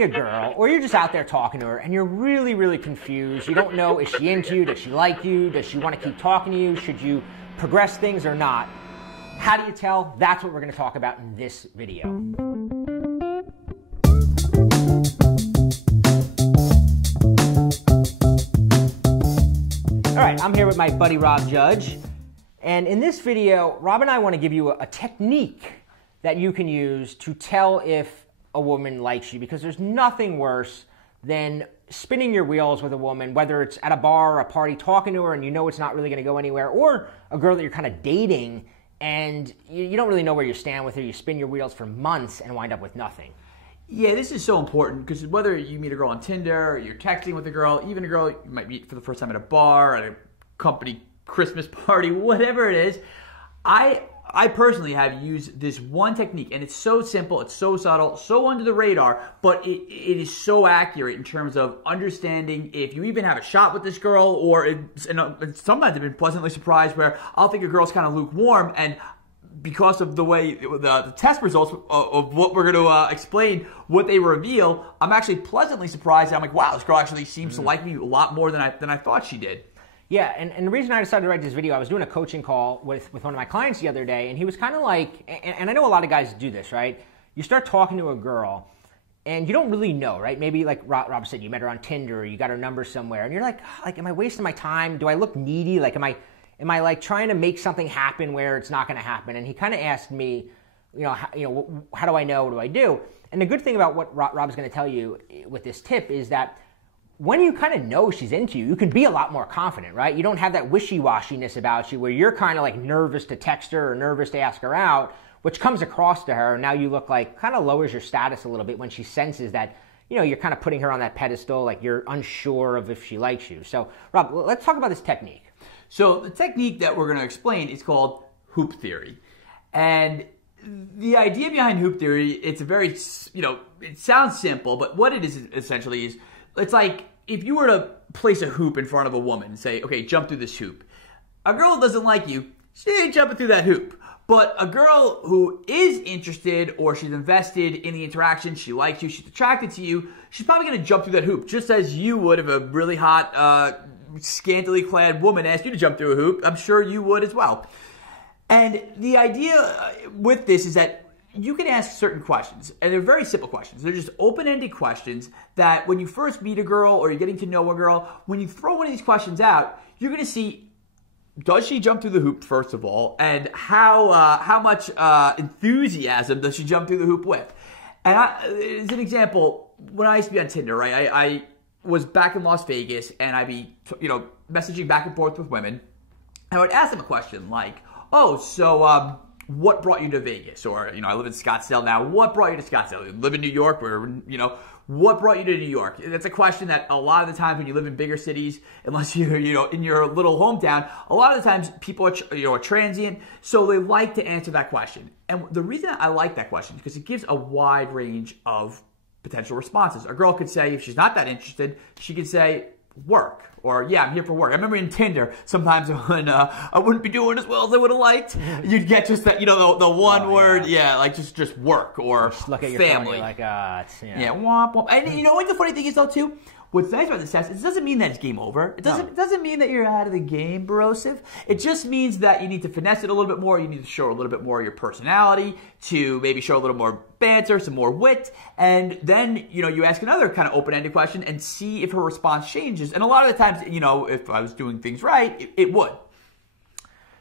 dating a girl, or you're just out there talking to her, and you're really, really confused. You don't know, is she into you? Does she like you? Does she want to keep talking to you? Should you progress things or not? How do you tell? That's what we're going to talk about in this video. All right, I'm here with my buddy Rob Judge, and in this video, Rob and I want to give you a technique that you can use to tell if a woman likes you, because there's nothing worse than spinning your wheels with a woman, whether it's at a bar or a party, talking to her and you know it's not really going to go anywhere, or a girl that you're kind of dating and you don't really know where you stand with her. You spin your wheels for months and wind up with nothing. Yeah, this is so important because whether you meet a girl on Tinder, or you're texting with a girl, even a girl you might meet for the first time at a bar, at a company Christmas party, whatever it is, I personally have used this one technique, and it's so simple, it's so subtle, so under the radar, but it is so accurate in terms of understanding if you even have a shot with this girl, or and sometimes I've been pleasantly surprised where I'll think a girl's kind of lukewarm, and because of the way the test results of what we're going to explain, what they reveal, I'm actually pleasantly surprised. I'm like, wow, this girl actually seems to like me a lot more than I thought she did. Yeah, and the reason I decided to write this video, I was doing a coaching call with one of my clients the other day, and he was kind of like, and I know a lot of guys do this, right? You start talking to a girl, and you don't really know, right? Maybe like Rob said, you met her on Tinder, or you got her number somewhere, and you're like, am I wasting my time? Do I look needy? Like, am I like trying to make something happen where it's not going to happen? And he kind of asked me, how do I know? What do I do? And the good thing about what Rob's going to tell you with this tip is that when you kind of know she's into you, you can be a lot more confident, right? You don't have that wishy-washiness about you where you're kind of like nervous to text her or nervous to ask her out, which comes across to her. Now you look like, kind of lowers your status a little bit when she senses that, you're kind of putting her on that pedestal, like you're unsure of if she likes you. So Rob, let's talk about this technique. So the technique that we're going to explain is called hoop theory. And the idea behind hoop theory, it's a very, it sounds simple, but what it is essentially is, it's like if you were to place a hoop in front of a woman and say, okay, jump through this hoop. A girl who doesn't like you, she ain't jumping through that hoop. But a girl who is interested, or she's invested in the interaction, she likes you, she's attracted to you, she's probably going to jump through that hoop, just as you would if a really hot, scantily clad woman asked you to jump through a hoop. I'm sure you would as well. And the idea with this is that you can ask certain questions, and they're very simple questions. They're just open-ended questions that when you first meet a girl or you're getting to know a girl, when you throw one of these questions out, you're going to see, does she jump through the hoop, first of all, and how much enthusiasm does she jump through the hoop with? And as an example, when I used to be on Tinder, right, I was back in Las Vegas, and I'd be, messaging back and forth with women, and I would ask them a question like, oh, so, what brought you to Vegas? Or, I live in Scottsdale now. What brought you to Scottsdale? You live in New York, or, what brought you to New York? That's a question that a lot of the times when you live in bigger cities, unless you're, in your little hometown, a lot of the times people are, transient, so they like to answer that question. And the reason I like that question is because it gives a wide range of potential responses. A girl could say, if she's not that interested, she could say, work, or yeah, I'm here for work. I remember in Tinder, sometimes when I wouldn't be doing as well as I would have liked, you'd get just that, the one word, yeah, like just work, or just look at your family. Phone, you're like, yeah, womp, womp. And what the funny thing is though too? What's nice about this test is it doesn't mean that it's game over. It doesn't mean that you're out of the game, Barosif. It just means that you need to finesse it a little bit more. You need to show a little bit more of your personality, to maybe show a little more banter, some more wit, and then, you ask another kind of open-ended question and see if her response changes. And a lot of the times, if I was doing things right, it would.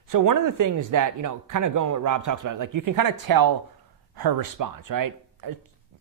So one of the things that, kind of going what Rob talks about, like you can kind of tell her response, right?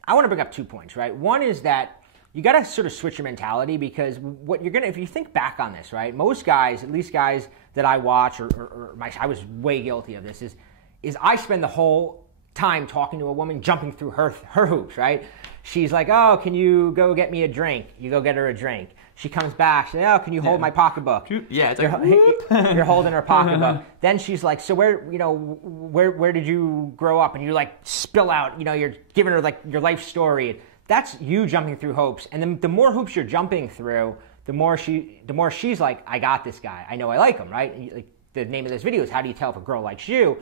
I want to bring up 2 points, right? One is that you got to sort of switch your mentality, because what you're going to, if you think back on this, right, most guys, at least guys that I watch, I was way guilty of this, is I spend the whole time talking to a woman, jumping through her hoops, right? She's like, oh, can you go get me a drink? You go get her a drink. She comes back, she's like, oh, can you hold my pocketbook? Yeah, it's like, you're holding her pocketbook. Then she's like, so where did you grow up? And you like spill out, you're giving her like your life story. That's you jumping through hoops. And then the more hoops you're jumping through, the more she's like, I got this guy. I know I like him, right? Like, the name of this video is how do you tell if a girl likes you?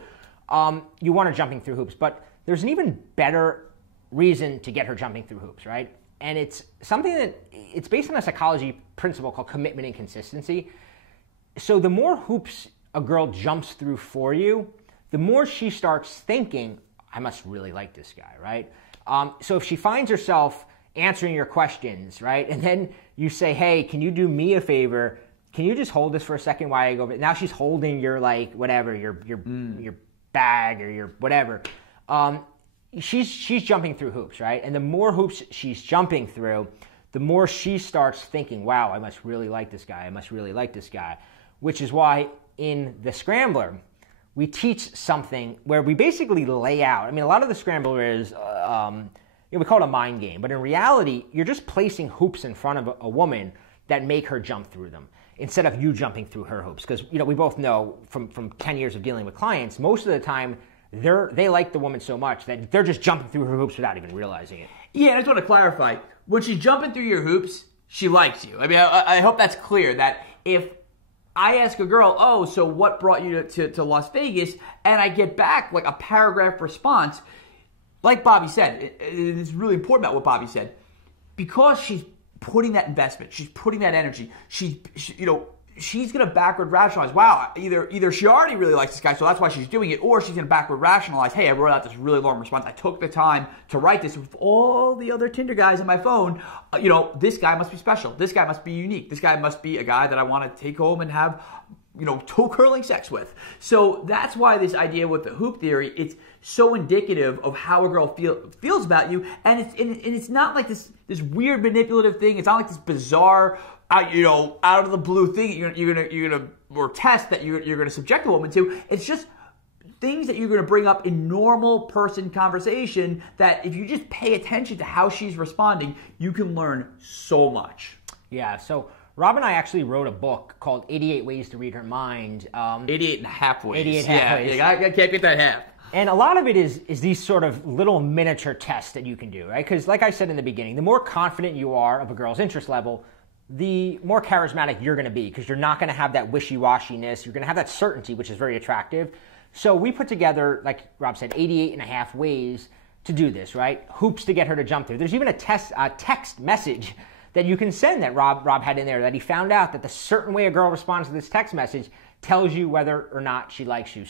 You want her jumping through hoops. But there's an even better reason to get her jumping through hoops, right? and it's something that it's based on a psychology principle called commitment and consistency. So the more hoops a girl jumps through for you, the more she starts thinking, I must really like this guy, right? So if she finds herself answering your questions, right, and then you say, hey, can you do me a favor? Can you just hold this for a second while I go? Now she's holding your, like, whatever, your bag or your whatever. She's jumping through hoops, right? And the more hoops she's jumping through, the more she starts thinking, wow, I must really like this guy. I must really like this guy. Which is why in the scrambler, we teach something where we basically lay out. I mean, a lot of the scrambler is, we call it a mind game. But in reality, you're just placing hoops in front of a woman that make her jump through them instead of you jumping through her hoops. Because, we both know from 10 years of dealing with clients, most of the time, they like the woman so much that they're just jumping through her hoops without even realizing it. Yeah, I just want to clarify. When she's jumping through your hoops, she likes you. I mean, I hope that's clear, that if I ask a girl, oh, so what brought you to Las Vegas? And I get back like a paragraph response. Like Bobby said, it's really important about what Bobby said. Because she's putting that investment, she's putting that energy, she's going to backward rationalize, wow, either she already really likes this guy, so that's why she's doing it, or she's going to backward rationalize, hey, I wrote out this really long response. I took the time to write this with all the other Tinder guys on my phone. This guy must be special. This guy must be unique. This guy must be a guy that I want to take home and have, toe curling sex with. So that's why this idea with the hoop theory, it's so indicative of how a girl feels about you, and it's not like this weird manipulative thing. It's not like this bizarre, out of the blue thing you're gonna or test that you're gonna subject a woman to. It's just things that you're gonna bring up in normal person conversation that if you just pay attention to how she's responding, you can learn so much. Yeah. So Rob and I actually wrote a book called 88 Ways to Read Her Mind. 88 and a half ways. 88 and a half ways. Yeah, I can't get that half. And a lot of it is these sort of little miniature tests that you can do, right? Because like I said in the beginning, the more confident you are of a girl's interest level, the more charismatic you're going to be, because you're not going to have that wishy-washiness. You're going to have that certainty, which is very attractive. So we put together, like Rob said, 88 and a half ways to do this, right? Hoops to get her to jump through. There's even a text message that you can send that Rob had in there, that he found out that the certain way a girl responds to this text message tells you whether or not she likes you.